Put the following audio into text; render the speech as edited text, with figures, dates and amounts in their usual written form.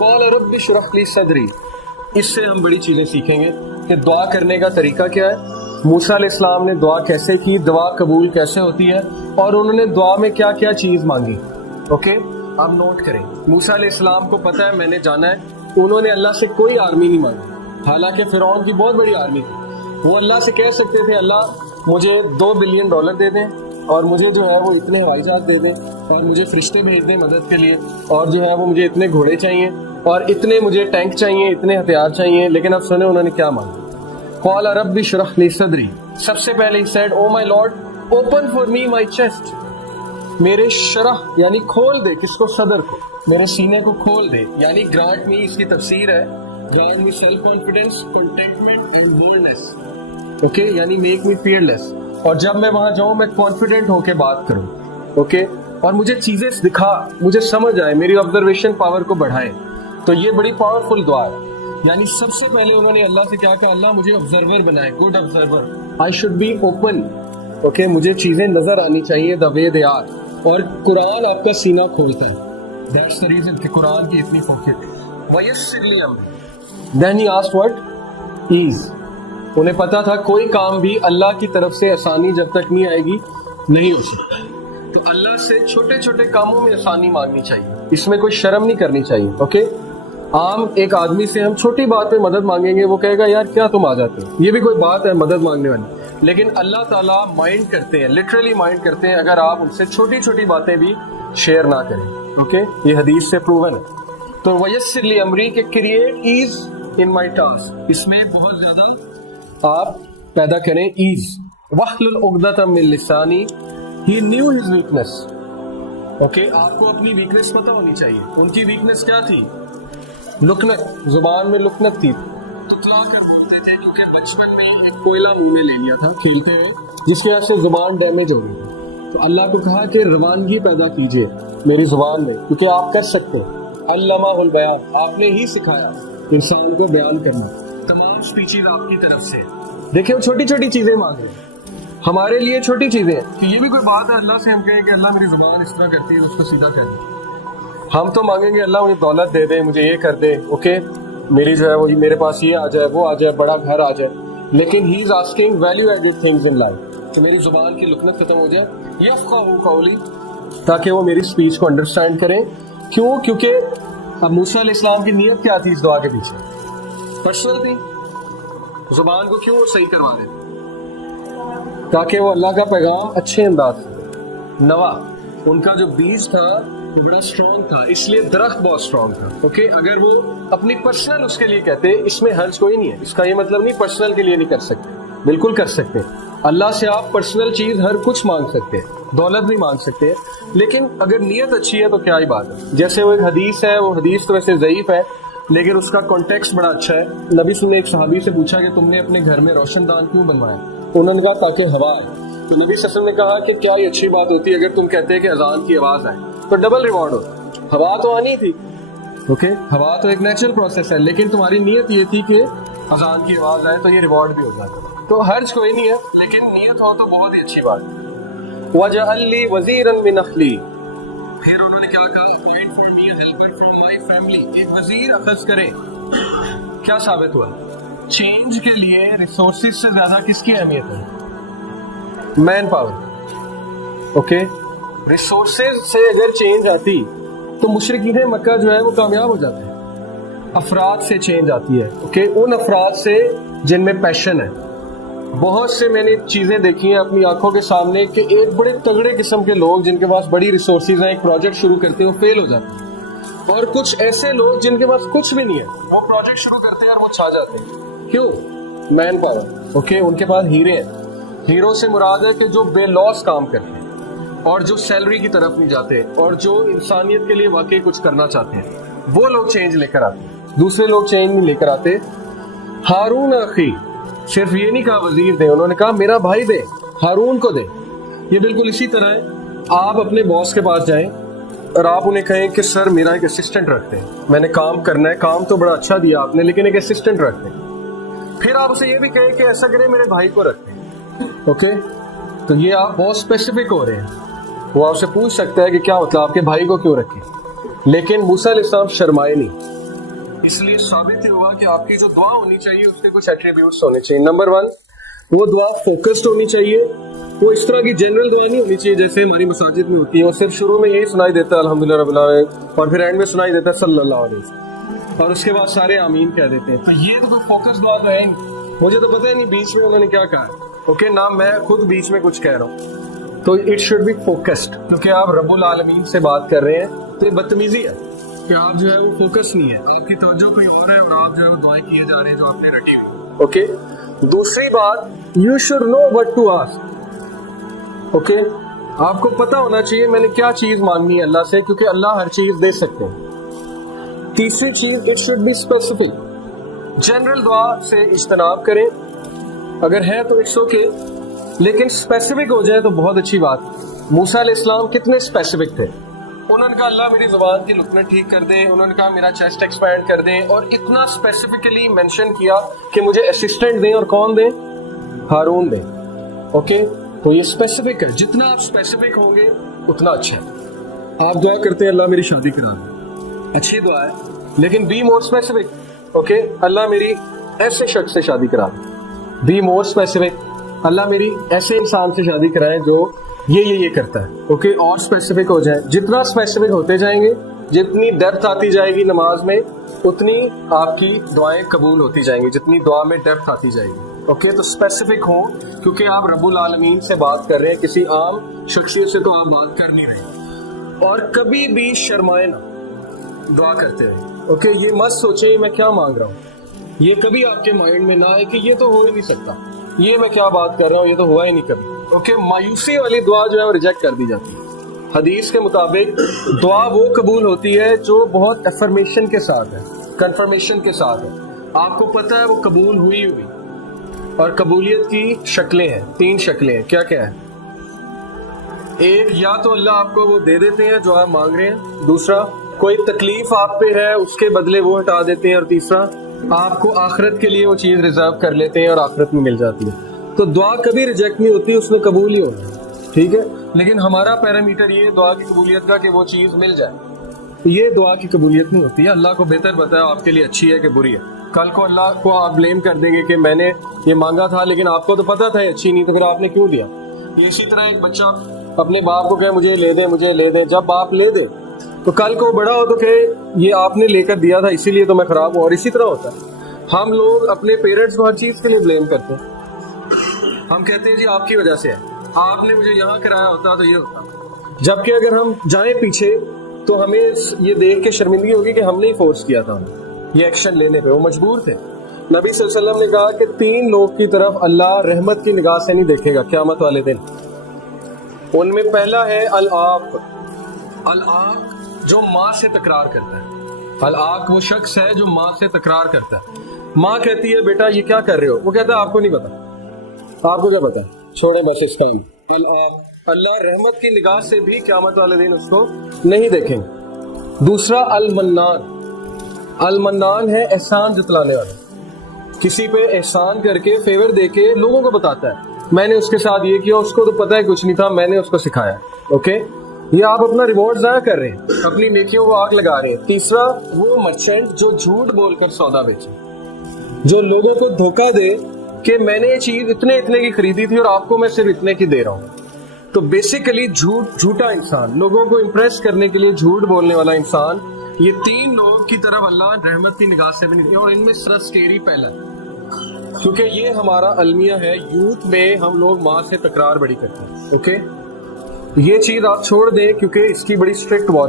قال رب اشرح لی صدری. اس سے ہم بڑی چیزیں سیکھیں گے کہ دعا کرنے کا طریقہ کیا ہے, موسیٰ علیہ السلام نے دعا کیسے کی, دعا قبول کیسے ہوتی ہے, اور انہوں نے دعا میں کیا کیا چیز مانگی. اوکے, آپ نوٹ کریں. موسیٰ علیہ السلام کو پتہ ہے میں نے جانا ہے, انہوں نے اللہ سے کوئی آرمی نہیں مانگی, حالانکہ فرعون کی بہت بڑی آرمی تھی. وہ اللہ سے کہہ سکتے تھے اللہ مجھے $2 بلین دے دیں, اور مجھے جو ہے وہ اتنے ہوائی جہاز دے دیں, اور مجھے فرشتے بھیج دیں مدد کے لیے, اور جو ہے وہ مجھے اتنے گھوڑے چاہیے, اور اتنے مجھے ٹینک چاہیے, اتنے ہتھیار چاہیے. لیکن اب سنیں انہوں نے کیا مانگا. قال رب اشرح لی صدری. سب سے پہلے he said, oh my lord, open for me my chest. میرے شرح یعنی کھول دے, کس کو؟ صدر کو, میرے سینے کو کھول دے. یعنی grant me, اس کی تفسیر ہے grant me self confidence, contentment and boldness. Okay, یعنی make me fearless. اور جب میں وہاں جاؤں میں کانفیڈنٹ ہو کے بات کروں. اوکے, اور مجھے چیزیں دکھا, مجھے سمجھ آئے, میری آبزرویشن پاور کو بڑھائے. تو یہ بڑی پاورفل دعا ہے. یعنی سب سے پہلے انہوں نے اللہ سے کیا کہا, اللہ مجھے آبزرور بنائے, good observer. I should be open. Okay, مجھے چیزیں نظر آنی چاہیے دا وے دے آر. اور قرآن آپ کا سینہ کھولتا ہے. دیٹس the reason کہ قرآن کی اتنی فوقیت ہے. وَيَسِّرْ لِي أَمْرِي. Then he asked what? Ease. انہیں پتا تھا کوئی کام بھی اللہ کی طرف سے آسانی جب تک نہیں آئے گی نہیں ہو سکتا. تو اللہ سے چھوٹے چھوٹے کاموں میں آسانی مانگنی چاہیے, اس میں کوئی شرم نہیں کرنی چاہیے. اوکے, عام ایک آدمی سے ہم چھوٹی بات پہ مدد مانگیں گے, وہ کہے گا یار کیا تم آ جاتے ہو, یہ بھی کوئی بات ہے مدد مانگنے والی. لیکن اللہ تعالیٰ مائنڈ کرتے ہیں, لٹرلی مائنڈ کرتے ہیں اگر آپ ان سے چھوٹی چھوٹی باتیں بھی شیئر نہ کریں. اوکے, یہ حدیث سے پروون ہے. تو وَيَسِّرْ لِي أَمْرِي کہ کریٹ ایز ان مائی ٹاسک, اس میں بہت زیادہ آپ پیدا کریں ایز. وَاحْلُلْ عُقْدَةً مِّن لِّسَانِي. He knew his weakness. Okay, آپ کو اپنی ویکنس پتہ ہونی چاہیے. ان کی ویکنس کیا تھی؟ لکنت, زبان میں لکنت تھی. تتلا کر بولتے تھے کیونکہ بچپن میں ایک کوئلہ منہ میں لے لیا تھا کھیلتے ہوئے, جس کی وجہ سے زبان ڈیمیج ہو گئی. تو اللہ کو کہا کہ روانگی پیدا کیجئے میری زبان میں, کیونکہ آپ کر سکتے ہیں. علمہ البیان, آپ نے ہی سکھایا انسان کو بیان کرنا. تمام اسپیچز آپ کی طرف سے. دیکھیں وہ چھوٹی چھوٹی چیزیں مانگ رہے ہیں, ہمارے لیے چھوٹی چیزیں ہیں کہ یہ بھی کوئی بات ہے اللہ سے ہم کہیں کہ اللہ میری زبان اس طرح کرتی ہے, اس کو سیدھا کر دیں. ہم تو مانگیں گے اللہ مجھے دولت دے دے, مجھے یہ کر دے, اوکے میری جو ہے وہ میرے پاس یہ آ جائے, وہ آ جائے, بڑا گھر آ جائے. لیکن he is asking value added things in life, کہ میری زبان کی لکنت ختم ہو جائے, یفقہوا قولی, تاکہ وہ میری اسپیچ کو انڈرسٹینڈ کریں. کیوں؟ کیونکہ اب موسیٰ علیہ السلام کی نیت کیا تھی اس دعا کے پیچھے؟ پرسنل تھی. زبان کو کیوں صحیح کروا دیں؟ تاکہ وہ اللہ کا پیغام اچھے انداز سے نوا. ان کا جو بیج تھا وہ بڑا اسٹرانگ تھا, اس لیے درخت بہت اسٹرانگ تھا. اوکے, اگر وہ اپنی پرسنل اس کے لیے کہتے, اس میں حرج کوئی نہیں ہے. اس کا یہ مطلب نہیں پرسنل کے لیے نہیں کر سکتے, بالکل کر سکتے. اللہ سے آپ پرسنل چیز ہر کچھ مانگ سکتے ہیں, دولت بھی مانگ سکتے ہیں, لیکن اگر نیت اچھی ہے تو کیا ہی بات ہے. جیسے وہ ایک حدیث ہے, وہ حدیث تو ویسے ضعیف ہے لیکن اس کا کانٹیکسٹ بڑا اچھا ہے. نبی صلی اللہ علیہ وسلم نے ایک صحابی سے پوچھا کہ تم نے اپنے گھر میں روشن دان کیوں بنوایا؟ انہوں نے کہا تاکہ ہوا آئے. تو نبی صلی اللہ علیہ وسلم نے کہا کہ کیا یہ اچھی بات ہوتی ہے اگر تم کہتے کہ اذان کی آواز آئے تو ڈبل ریوارڈ ہو. ہوا تو آنی تھی, اوکے, ہوا تو ایک نیچرل پروسیس ہے, لیکن تمہاری نیت یہ تھی کہ اذان کی آواز آئے تو یہ ریوارڈ بھی ہوتا ہے. تو حرج کوئی نہیں ہے, لیکن نیت ہو تو بہت ہی اچھی بات. وَاجْعَلْ لِي وَزِيرًا مِّنْ أَخْلِي. پھر انہوں نے کیا کہا, appoint for me a helper from my family. ایک وزیر اخذ کرے. کیا ثابت ہوا؟ چینج کے لیے ریسورسز سے زیادہ کس کی اہمیت ہے؟ Man power. اوکے, ریسورسز سے اگر چینج آتی تو مشرکین مکہ جو ہے وہ کامیاب ہو جاتے ہیں. افراد سے چینج آتی ہے. اوکے, ان افراد سے جن میں پیشن ہے. بہت سے میں نے چیزیں دیکھی ہیں اپنی آنکھوں کے سامنے کہ ایک بڑے تگڑے قسم کے لوگ جن کے پاس بڑی ریسورسز ہیں, ایک پروجیکٹ شروع کرتے ہیں وہ فیل ہو جاتے ہیں. اور کچھ ایسے لوگ جن کے پاس کچھ بھی نہیں ہے, وہ پروجیکٹ شروع کرتے ہیں اور وہ چھا جاتے ہیں. کیوں؟ Man power. اوکے, ان کے پاس ہیرے ہیں. ہیرو سے مراد ہے کہ جو بے لوس کام کرتے ہیں اور جو سیلری کی طرف نہیں جاتے اور جو انسانیت کے لیے واقعی کچھ کرنا چاہتے ہیں, وہ لوگ چینج لے کر آتے ہیں. دوسرے لوگ چینج نہیں لے کر آتے. ہارون اخی, صرف یہ نہیں کہا وزیر دے, انہوں نے کہا میرا بھائی دے, ہارون کو دے. یہ بالکل اسی طرح ہے, آپ اپنے باس کے پاس جائیں اور آپ انہیں کہیں کہ سر میرا ایک اسسٹنٹ رکھتے ہیں, میں نے کام کرنا ہے, کام تو بڑا اچھا دیا آپ نے لیکن ایک اسسٹنٹ رکھتے ہیں. پھر آپ اسے یہ بھی کہیں کہ ایسا کریں میرے بھائی کو رکھتے ہیں. اوکے, تو یہ آپ بہت اسپیسیفک ہو رہے ہیں. وہ آپ سے پوچھ سکتا ہے کہ کیا مطلب آپ کے بھائی کو کیوں رکھیں, لیکن موسیٰ علیہ السلام شرمائے نہیں. اس لیے ثابت ہی ہوا کہ آپ کی جو دعا ہونی چاہیے اس کے کچھ ایٹریبیوٹس ہونے چاہیے. نمبر 1, وہ دعا فوکسڈ ہونی چاہیے. وہ اس طرح کی جنرل دعا نہیں ہونی چاہیے جیسے ہماری مساجد میں ہوتی ہے, وہ صرف شروع میں یہی سنائی دیتا ہے الحمدللہ رب العالمین, اور پھر اینڈ میں سنائی دیتا ہے صلی اللہ علیہ وسلم, اور اس کے بعد سارے آمین کہہ دیتے ہیں. تو یہ تو کوئی فوکس دعا تو ہے نہیں. مجھے تو پتہ ہی نہیں بیچ میں انہوں نے کیا کہا. اوکے, نہ میں خود بیچ میں کچھ کہہ رہا ہوں. تو اٹ شوڈ بی فوکسڈ, کیونکہ آپ رب العالمین سے بات کر رہے ہیں. تو یہ بدتمیزی ہے کہ آپ جو ہے وہ فوکس نہیں ہے, آپ کی توجہ کوئی اور ہے اور آپ جو ہے وہ دعائیں کیے جا رہے ہیں جو آپ نے رٹی ہوئی. اوکے, دوسری بات, you should know what to ask. Okay, آپ کو پتا ہونا چاہیے میں نے کیا چیز مانگنی ہے اللہ سے, کیونکہ اللہ ہر چیز دے سکتے ہیں. تیسری چیز, it should be specific. General دعا سے اجتناب کریں, اگر ہے تو اٹس اوکے, لیکن اسپیسیفک ہو جائے تو بہت اچھی بات. موسیٰ علیہ السلام کتنے اسپیسیفک تھے. انہوں نے کہا اللہ میری زبان کی لکنت ٹھیک کر دے, انہوں نے کہا میرا چیسٹ ایکسپینڈ کر دے, اور اتنا اسپیسیفکلی مینشن کیا کہ مجھے اسسٹنٹ دیں, اور کون دیں؟ ہارون دیں. اوکے, تو یہ اسپیسیفک ہے. جتنا آپ اسپیسیفک ہوں گے اتنا اچھا ہے. آپ دعا کرتے ہیں اللہ میری شادی کرا دے, اچھی دعا ہے, لیکن بی مور اسپیسیفک. اوکے, اللہ میری ایسے شخص سے شادی کرا دے. بی مور اسپیسیفک, اللہ میری ایسے انسان سے شادی کرائے جو یہ کرتا ہے. اوکے, اور اسپیسیفک ہو جائے. جتنا اسپیسیفک ہوتے جائیں گے, جتنی ڈیپتھ آتی جائے گی نماز میں, اتنی آپ کی دعائیں قبول ہوتی جائیں گی, جتنی دعا میں ڈیپتھ آتی جائے گی. اوکے, تو اسپیسیفک ہوں, کیونکہ آپ رب العالمین سے بات کر رہے ہیں, کسی عام شخصیت سے تو آپ بات کر نہیں رہے. اور کبھی بھی شرمائے نہ دعا کرتے رہے. اوکے, یہ مت سوچیں میں کیا مانگ رہا ہوں, یہ کبھی آپ کے مائنڈ میں نہ آئے کہ یہ تو ہو ہی نہیں سکتا, یہ میں کیا بات کر رہا ہوں, یہ تو ہوا ہی نہیں کبھی. اوکے, مایوسی والی دعا جو ہے وہ ریجیکٹ کر دی جاتی ہے. حدیث کے مطابق دعا وہ قبول ہوتی ہے جو بہت افرمیشن کے ساتھ ہے, کنفرمیشن کے ساتھ ہے. آپ کو پتہ ہے وہ قبول ہوئی. اور قبولیت کی شکلیں ہیں, 3 شکلیں ہیں. کیا کیا ہے؟ ایک, یا تو اللہ آپ کو وہ دے دیتے ہیں جو آپ مانگ رہے ہیں. دوسرا, کوئی تکلیف آپ پہ ہے اس کے بدلے وہ ہٹا دیتے ہیں. اور تیسرا, آپ کو آخرت کے لیے وہ چیز ریزرو کر لیتے ہیں اور آخرت میں مل جاتی ہے. تو دعا کبھی ریجیکٹ نہیں ہوتی, اس میں قبول ہی ہونا ہے. ٹھیک ہے, لیکن ہمارا پیرامیٹر یہ دعا کی قبولیت کا کہ وہ چیز مل جائے. یہ دعا کی قبولیت نہیں ہوتی ہے. اللہ کو بہتر پتا ہے آپ کے لیے اچھی ہے کہ بری ہے. کل کو اللہ کو آپ بلیم کر دیں گے کہ میں نے یہ مانگا تھا لیکن آپ کو تو پتا تھا یہ اچھی نہیں, تو پھر آپ نے کیوں دیا. اسی طرح ایک بچہ اپنے باپ کو کہے مجھے لے دیں, جب باپ لے دے تو کل کو بڑا ہو تو کہ یہ آپ نے لے کر دیا تھا اسی لیے تو میں خراب ہوں. اور اسی طرح ہوتا ہے, ہم لوگ اپنے پیرنٹس کو ہر چیز کے لیے بلیم کرتے ہیں. ہم کہتے ہیں جی آپ کی وجہ سے ہے, آپ نے مجھے یہاں کرایا ہوتا تو یہ ہوتا. جبکہ اگر ہم جائیں پیچھے تو ہمیں یہ دیکھ کے شرمندگی ہوگی کہ ہم نے ہی فورس کیا تھا یہ ایکشن لینے پہ, وہ مجبور تھے. نبی صلی اللہ علیہ وسلم نے کہا کہ 3 لوگ کی طرف اللہ رحمت کی نگاہ سے نہیں دیکھے گا قیامت والے دن. ان میں پہلا ہے العاق. العاق جو ماں سے تکرار کرتا ہے. العاق وہ شخص ہے جو ماں سے تکرار کرتا ہے. ماں کہتی ہے بیٹا یہ کیا کر رہے ہو, وہ کہتا ہے آپ کو نہیں پتا. آپ کو کیا پتا, چھوڑیں بس اس کام. العاق, اللہ رحمت کی نگاہ سے بھی قیامت والے دن اس کو نہیں دیکھیں گے. دوسرا المنان. المنان ہے احسان جتلانے والا. کسی پہ احسان کر کے فیور دے کے لوگوں کو بتاتا ہے میں نے اس کے ساتھ یہ کیا, اس کو تو پتہ ہے کچھ نہیں تھا, میں نے اس کو سکھایا. اوکے, یہ آپ اپنا ریوارڈ ضائع کر رہے ہیں, اپنی نیکیوں کو آگ لگا رہے ہیں. تیسرا, وہ مرچنٹ جو جھوٹ بول کر سودا بیچے, جو لوگوں کو دھوکہ دے کہ میں نے یہ چیز اتنے کی خریدی تھی اور آپ کو میں صرف اتنے کی دے رہا ہوں. تو بیسیکلی جھوٹا انسان, لوگوں کو امپریس کرنے کے لیے جھوٹ بولنے والا انسان, یہ 3 لوگ کی طرف اللہ رحمت کی نگاہ سے بھی نہیں. اور ان میں سر اسکیری پہلا, کیونکہ یہ ہمارا المیہ ہے. یوتھ میں ہم لوگ ماں سے تکرار بڑی کرتے ہیں. اوکے, یہ چیز آپ چھوڑ دیں کیونکہ اس کی بڑی اسٹرکٹ وارننگ